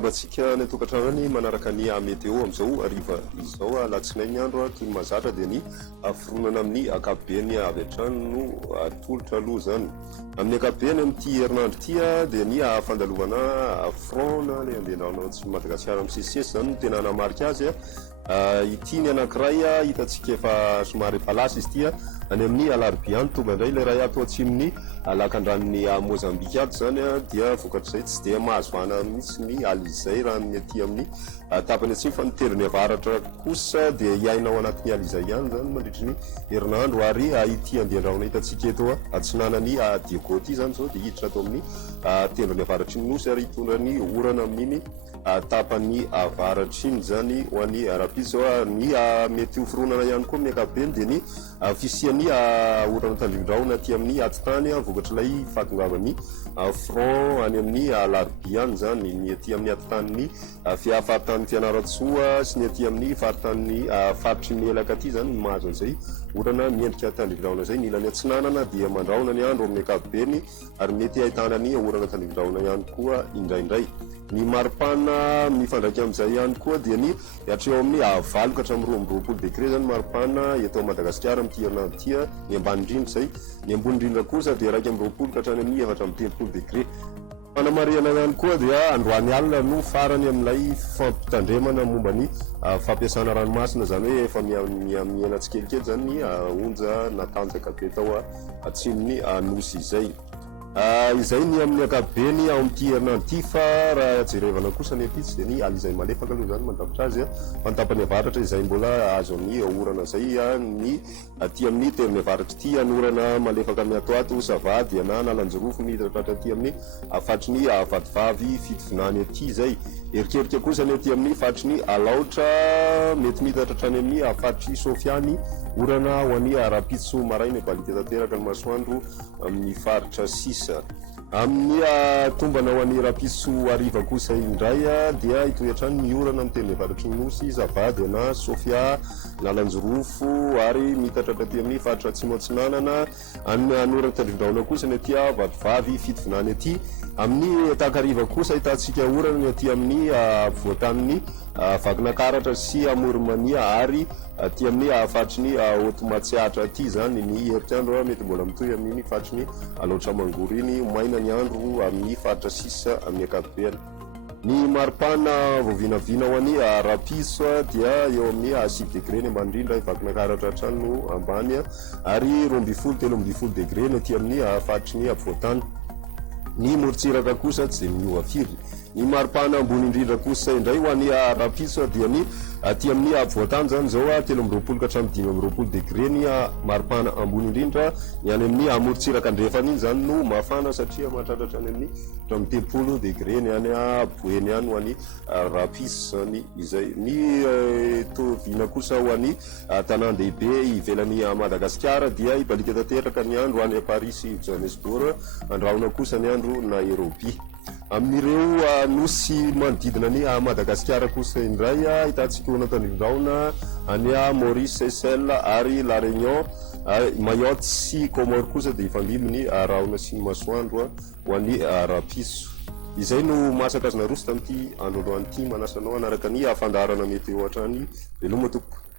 abatsika ny tokantrano manaraka ny meteo amizao ariva izao alatsinainy andro tiny mazatra dia ny fironana amin'ny akapobeny avy hatrany no atolotra aloha zany amin'ny akapobeny amin'ity herinandro ity dia ny fandalovana front na le andehanao tsy Madagasikara misesisesy zany no tena namarika azy ity ny anankiray hitatsika efa somary palasy izy ity any amin'ny alarobia tonga indray le raha ato atsimony lakandranony Mozambique ato zany dia vokatr'izay tsy dia mahazo vana mihitsy ny alizay raha ny aty amin'ny tapany atsimo fa niteriny avaratra kosa dia iainao anatin'ny alizay ihany zany mandritry ny herinandro ary ity andehandraona hitatsika eto atsinanany Diego ity zany zao dia hiditra ato amin'ny tendrony avaratry ny nosy ary hitondra ny orana amin'iny tapany avaratry iny zany ho an'ny rapiso ny mety ho fironana ihany koa amin'ny akapobeny dia ny fisiany orana tandrivondraona aty amin'ny atitany vokatr'ilay fatongavany front any amin'ny alarobia any zany ny aty amin'ny atitanyny faritany Fianaratsoa sy ny aty amin'ny faritany faritry melaka aty zany ny mahazo an'izay orana miendrika tandrivondraona zay ny ilany atsinanana dia mandraona ny andro amin'ny akapobeny ary mety ahitana ny orana tandrivondraona ihany koa indraindray ny maripana mifandraika amin'izay ihany koa dia ny hatreo amin'ny valo ka hatramin'ny 20 degré zany maripana eto Madagasikara amin'ity herinandro ity ny ambany indrindra zay ny ambony indrindra kosa dia 20 ka hatrany amin'ny 430 degré fanamariana ihany koa dia androany alina no farany amin'ilay fampitandremana momba ny fampiasana ranomasina zany hoe efa miaina tsikelikely zany ny onja natanjaka be tao atsimony nosy izay izay ny amin'ny akapobeny ao amin'ity herinandro ity fa raha jerevana kosa ny apitsy dia ny alizay malefaka aloha zany mandavitra azy fa ny tapany avaratra izay mbola azo amin'ny orana zay ny aty amin'ny teny avaratra ity anorana malefaka amin'ny atoato savady ana nalanjorofo mihitratra aty amin'ny fatry ny vadivavy fitovinany aty zay erikerika kosa ny aty amin'ny fatry ny alaotra mety mihitatra any amin'ny fatry sofiany orana ho an'ny rapitso maraina ebalika tanteraka ny masoandro amin'ny faritra sisa amin'ny tombana ho an'ny rapitso ariva kosa indray dia itoetrany miorana amin'ny teny avaratry ny nosy zavady ana sofia nalanjorofo ary mihitatratra aty amin'ny faritra atsimo atsinanana anorana tandrivondraona kosa ny aty vadivavy fitovinany aty amin'ny takariva kosa hitantsika orana ny aty amin'ny voataniny vakinakaratra sy amoromania ary aty amin'ny fatry ny otomatsiatra aty zany ny heritrandro mety mbola mitoy amin'iny fatry ny aloatra mangory iny maina ny andro amin'ny faritra sisa amin'ny akapobeny ny maripana voavinavina ho an'ny rapiso dia eo amin'ny 6 degré ny ambany indrindra vakinakaratra hatrany no ambany ary 12-13 degré ny aty amin'ny fatry ny voatany ny morontsiraka kosa tsy dia miova firy ny maripana ambony indrindra kosa indray ho an'ny rapiso dia ny aty amin'ny voatany zany zao 13 ka hatramin'ny 15 degré ny maripana ambony indrindra ny any amin'ny morontsiraka andrefany iny zany no mafana satria mahatratratra any amin'ny 30 degré ny any boeny any ho an'ny rapiso zany izay ny toviana kosa ho an'ny tanan-dehibe ivelany Madagasikara dia ibalika tanteraka ny andro any Paris sy Johannesburg andraona kosa ny andro Nairobi amin'ireo nosy manodidina ny Madagasikara kosa indray hitantsika ona tandrivondraona any Maurice, Seychelles ary La Réunion Mayotte sy Comore kosa dia ifandimby ny rahona sy ny masoandro ho an'ny rapiso izay no masaka azy naroso tamin'ity andro alohan'ity manasanao anaraka ny fandarana meteo hatrany veloma tompoko